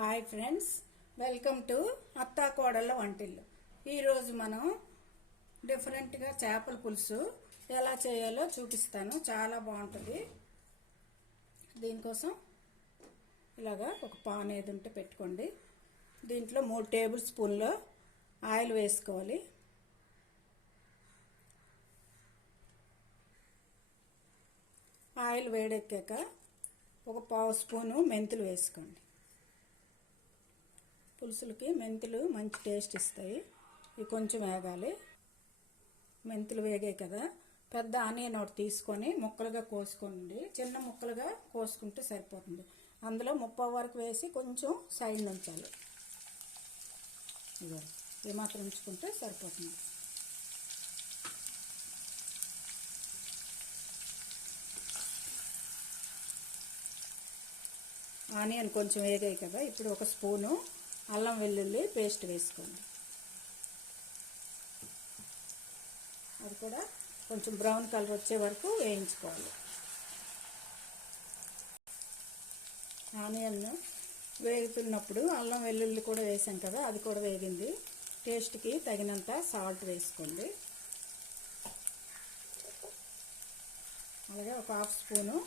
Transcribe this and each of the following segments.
Hi friends, welcome to అత్తా కోడళ్ళ వంటిల్లు. ఈరోజు మనం డిఫరెంట్గా చేపల పులుసు ఎలా చేయాలో చూపిస్తాను. చాలా బాగుంటుంది. దీనికోసం ఇలాగా ఒక పాన్ ఏది ఉంటే పెట్టుకోండి. దీంట్లో 3 టేబుల్ స్పూన్లు ఆయిల్ వేసుకోవాలి. ఆయిల్ వేడెక్కాక ఒక పావు స్పూను మెంతులు వేసుకోండి. పులుసులకి మెంతులు మంచి టేస్ట్ ఇస్తాయి. ఇవి కొంచెం వేగాలి. మెంతులు వేగాయి కదా, పెద్ద ఆనియన్ ఒకటి తీసుకొని ముక్కలుగా కోసుకోండి. చిన్న ముక్కలుగా కోసుకుంటే సరిపోతుంది. అందులో 30 వరకు వేసి కొంచెం సైడ్ ఉంచాలి. ఇదో ఇది మాత్రం ఉంచుకుంటే సరిపోతుంది. ఆనియన్ కొంచెం వేగాయి కదా, ఇప్పుడు ఒక స్పూను అల్లం వెల్లుల్లి పేస్ట్ వేసుకోండి. అది కూడా కొంచెం బ్రౌన్ కలర్ వచ్చే వరకు వేయించుకోవాలి. ఆనియన్ వేగుతున్నప్పుడు అల్లం వెల్లుల్లి కూడా వేసాం కదా, అది కూడా వేగింది. టేస్ట్కి తగినంత సాల్ట్ వేసుకోండి. అలాగే ఒక హాఫ్ స్పూను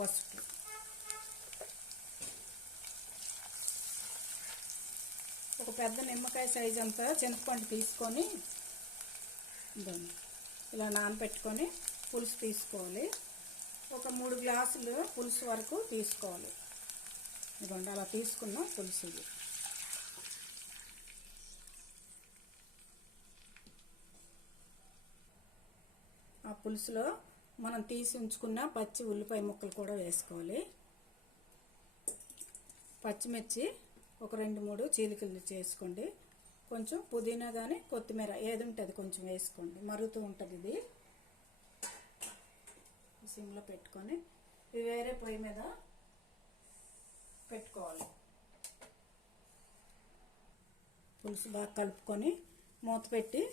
పసుపు, ఒక పెద్ద నిమ్మకాయ సైజ్ అంతా చింతపండు తీసుకొని ఇలా నానబెట్టుకొని పులుసు తీసుకోవాలి. ఒక 3 గ్లాసులు పులుసు వరకు తీసుకోవాలి. ఇదిగోండి అలా తీసుకున్నాం పులుసు. ఇది ఆ పులుసులో మనం తీసి ఉంచుకున్న పచ్చి ఉల్లిపాయ ముక్కలు కూడా వేసుకోవాలి. పచ్చిమిర్చి ఒక 2-3 చీలికలు చేసుకోండి. కొంచెం పుదీనా కానీ కొత్తిమీర ఏది ఉంటుంది కొంచెం వేసుకోండి. మరుగుతూ ఉంటుంది. ఇది సిమ్లో పెట్టుకొని ఇవి వేరే పొయ్యి మీద పెట్టుకోవాలి. పులుసు బాగా కలుపుకొని మూత పెట్టి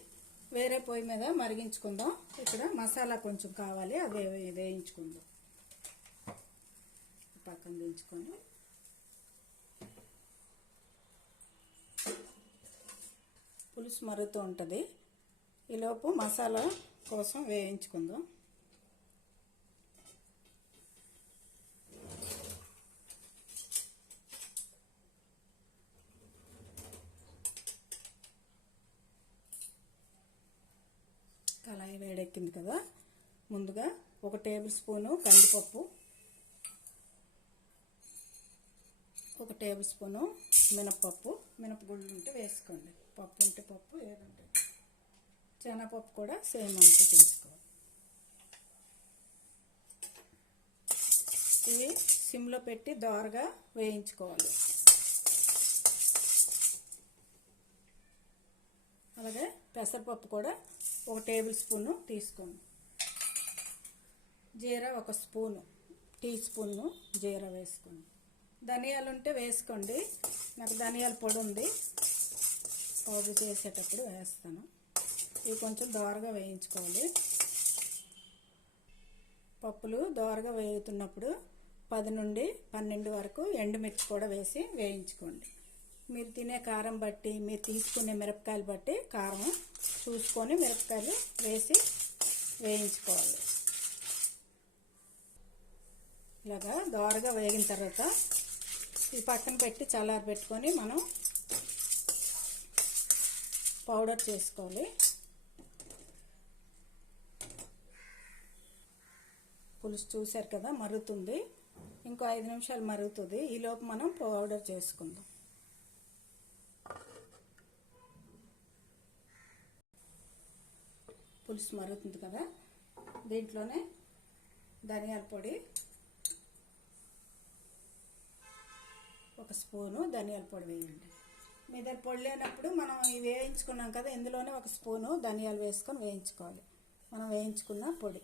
వేరే పొయ్యి మీద మరిగించుకుందాం. ఇక్కడ మసాలా కొంచెం కావాలి, అది వేయించుకుందాం. పక్కన దించుకొని పులుసు మరుగుతూ ఉంటుంది. ఈలోపు మసాలా కోసం వేయించుకుందాం. కళాయి వేడెక్కింది కదా, ముందుగా ఒక టేబుల్ స్పూను కందిపప్పు, ఒక టేబుల్ స్పూను మినప్పప్పు, మినపగుళ్ళు ఉంటే వేసుకోండి. పప్పు ఉంటే పప్పు, ఏదంటే శనగపప్పు కూడా సేమ్ అంతా చేసుకోవాలి. ఇవి సిమ్లో పెట్టి దోరగా వేయించుకోవాలి. అలాగే పెసరపప్పు కూడా ఒక టేబుల్ స్పూను తీసుకోండి. జీరా ఒక స్పూను, టీ స్పూను జీరా వేసుకోండి. ధనియాలు ఉంటే వేసుకోండి. నాకు ధనియాల పొడి ఉంది, పౌడర్ చేసేటప్పుడు వేస్తాను. ఇవి కొంచెం దోరగా వేయించుకోవాలి. పప్పులు దోరగా వేగుతున్నప్పుడు 10 నుండి 12 వరకు ఎండుమిర్చి కూడా వేసి వేయించుకోండి. మీరు తినే కారం బట్టి, మీరు తీసుకునే మిరపకాయలు బట్టి కారం చూసుకొని మిరపకాయలు వేసి వేయించుకోవాలి. ఇలాగా దోరగా వేగిన తర్వాత ఈ పక్కన పెట్టి చల్లారి పెట్టుకొని మనం పౌడర్ చేసుకోవాలి. పులుసు చూసారు కదా, మరుగుతుంది. ఇంకో 5 నిమిషాలు మరుగుతుంది. ఈలోపు మనం పౌడర్ చేసుకుందాం. పులుసు మరుగుతుంది కదా, దీంట్లోనే ధనియాల పొడి ఒక స్పూను ధనియాల పొడి వేయండి. మీ దగ్గర పొడి లేనప్పుడు మనం ఇవి వేయించుకున్నాం కదా, ఇందులోనే ఒక స్పూను ధనియాలు వేసుకొని వేయించుకోవాలి. మనం వేయించుకున్న పొడి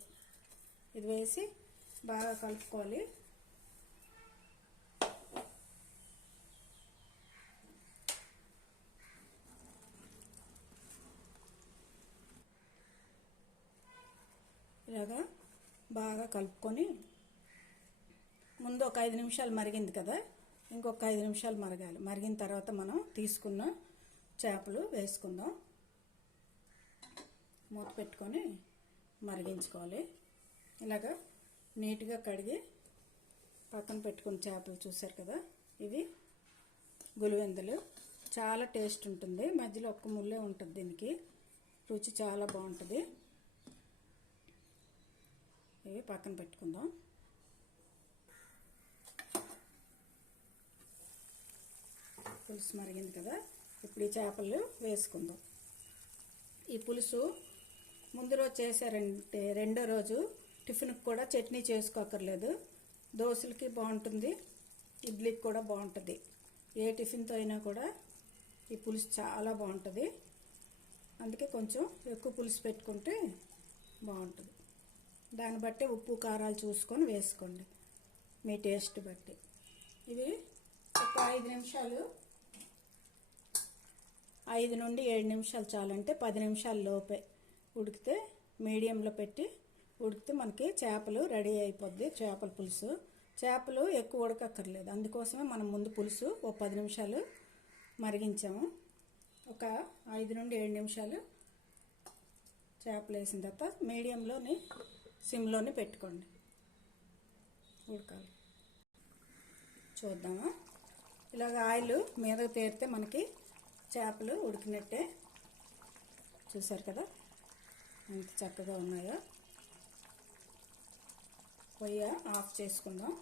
ఇది వేసి బాగా కలుపుకోవాలి. ఇలాగా బాగా కలుపుకొని ముందు ఒక 5 నిమిషాలు మరిగింది కదా, ఇంకొక 5 నిమిషాలు మరగాలి. మరిగిన తర్వాత మనం తీసుకున్న చేపలు వేసుకుందాం. మూత పెట్టుకొని మరిగించుకోవాలి. ఇలాగా నీట్గా కడిగి పక్కన పెట్టుకున్న చేపలు చూసారు కదా, ఇవి గులివెందులు. చాలా టేస్ట్ ఉంటుంది, మధ్యలో ఒక్క ముల్లే ఉంటుంది, దీనికి రుచి చాలా బాగుంటుంది. ఇవి పక్కన పెట్టుకుందాం. పులుసు మరిగింది కదా, ఇప్పుడు ఈ చేపలు వేసుకుందాం. ఈ పులుసు ముందు రోజు చేశారంటే రెండో రోజు టిఫిన్కి కూడా చట్నీ చేసుకోక్కర్లేదు. దోశలకి బాగుంటుంది, ఇడ్లీకి కూడా బాగుంటుంది. ఏ టిఫిన్తో అయినా కూడా ఈ పులుసు చాలా బాగుంటుంది. అందుకే కొంచెం ఎక్కువ పులుసు పెట్టుకుంటే బాగుంటుంది. దాన్ని బట్టి ఉప్పు కారాలు చూసుకొని వేసుకోండి, మీ టేస్ట్ బట్టి. ఇవి ఒక 5 నిమిషాలు, 5 నుండి 7 నిమిషాలు చాలంటే 10 నిమిషాల లోపే ఉడికితే, మీడియంలో పెట్టి ఉడికితే మనకి చేపలు రెడీ అయిపోద్ది. చేపల పులుసు. చేపలు ఎక్కువ ఉడకక్కర్లేదు, అందుకోసమే మనం ముందు పులుసు ఒక 10 నిమిషాలు మరిగించాము. ఒక 5 నుండి 7 నిమిషాలు చేపలు వేసిన తర్వాత మీడియంలోని సిమ్లోని పెట్టుకోండి, ఉడకాలి. చూద్దామా, ఇలాగ ఆయిల్ మీదకు తేరితే మనకి చేపలు ఉడికినట్టే. చూసారు కదా ఎంత చక్కగా ఉన్నాయో. పొయ్యి ఆఫ్ చేసుకుందాం.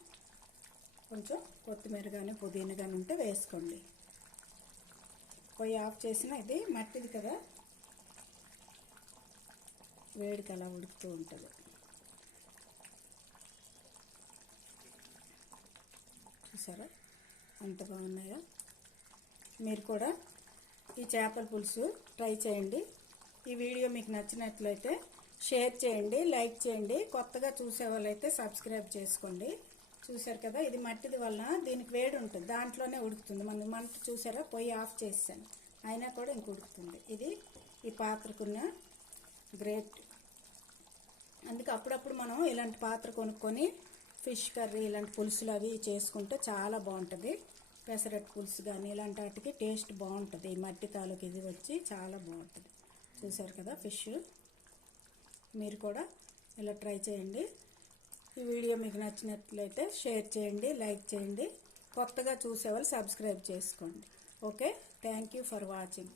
కొంచెం కొత్తిమీర కానీ పుదీనా కానీ ఉంటే వేసుకోండి. పొయ్యి ఆఫ్ చేసిన, ఇది మట్టిది కదా, వేడికి అలా ఉడుకుతూ ఉంటుంది. చూసారా ఎంత బాగున్నాయో. మీరు కూడా ఈ చేపల పులుసు ట్రై చేయండి. ఈ వీడియో మీకు నచ్చినట్లయితే షేర్ చేయండి, లైక్ చేయండి. కొత్తగా చూసే వాళ్ళైతే సబ్స్క్రైబ్ చేసుకోండి. చూసారు కదా, ఇది మట్టిది వలన దీనికి వేడి ఉంటుంది, దాంట్లోనే ఉడుకుతుంది. మన మంట చూసారా, పొయ్యి ఆఫ్ చేసాను అయినా కూడా ఇంక ఉడుకుతుంది. ఇది ఈ పాత్రకున్న గ్రేట్. అందుకే అప్పుడప్పుడు మనం ఇలాంటి పాత్ర కొనుక్కొని ఫిష్ కర్రీ, ఇలాంటి పులుసులు అవి చేసుకుంటే చాలా బాగుంటుంది. పెసరట్టు పులుసు కానీ ఇలాంటి వాటికి టేస్ట్ బాగుంటుంది. ఈ మట్టి తాలూకు ఇది వచ్చి చాలా బాగుంటుంది. చూసారు కదా ఫిష్. మీరు కూడా ఇలా ట్రై చేయండి. ఈ వీడియో మీకు నచ్చినట్లయితే షేర్ చేయండి, లైక్ చేయండి. కొత్తగా చూసేవాళ్ళు సబ్స్క్రైబ్ చేసుకోండి. Okay, thank you for watching.